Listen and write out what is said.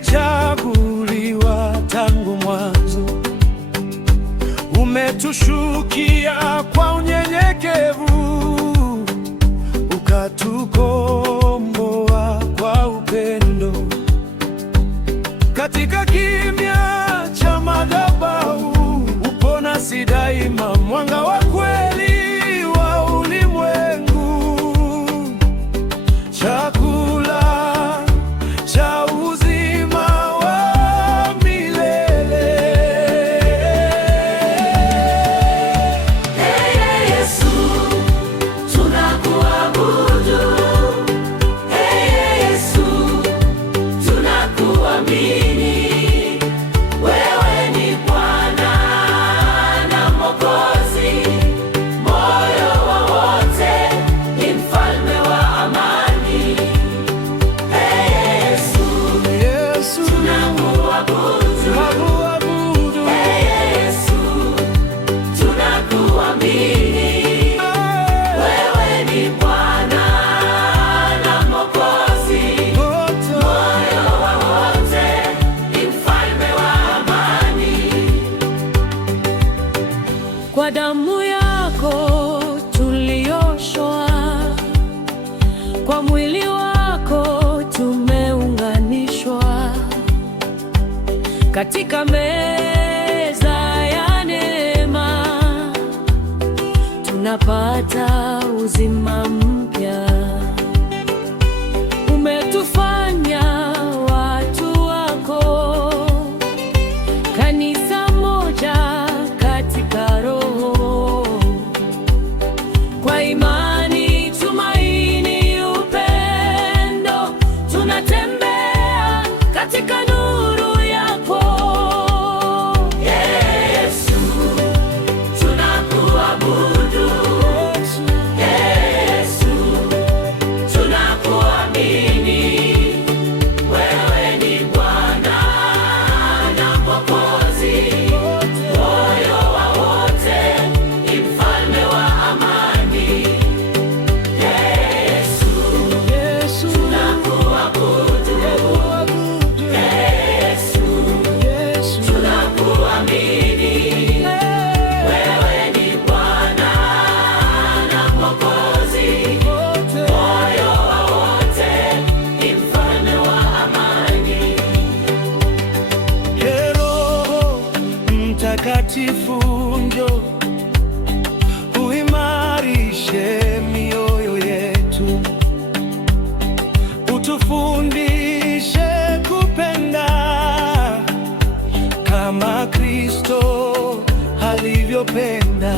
tuliyechaguliwa tangu mwanzo. Umetushukia kwa unyenyekevu, ukatukomboa kwa upendo. Katika kimya cha madhabahu, upo nasi daima, mwanga wa kweli wa ulimwengu, chakula cha uzima wa milele. Hey Yesu, tunakuabudu. Hey Yesu, tunakuamini. Wewe ni Bwana na Mwokozi, moyo wa wote, ni mfalme wa amani. Hey Yesu, tunakuabudu. Hey Yesu, tunakuamini. Wewe ni Bwana na Mwokozi, moyo wa wote, ni mfalme wa amani. Kwa damu yako tulioshwa, kwa mwili wako tumeunganishwa, katika meza ya neema tunapata uzima mpya. Umetufanya watu wako, kanisa moja katika Roho. Kwa imani, tumaini, upendo, tunatembea katika nuru yako. Yesu, tunakuabudu. Yesu, tunakuamini. Wewe ni Bwana na Mwokozi, moyo wa wote, ni mfalme wa amani. Yesu, tunakuabudu. Yesu, tunakuamini. Wewe ni Bwana na Mwokozi, moyo wa wote, ni mfalme wa amani. Ee Roho Mtakatifu, njoo uimarishe mioyo yetu, utufundishe kupenda kama Kristo alivyopenda.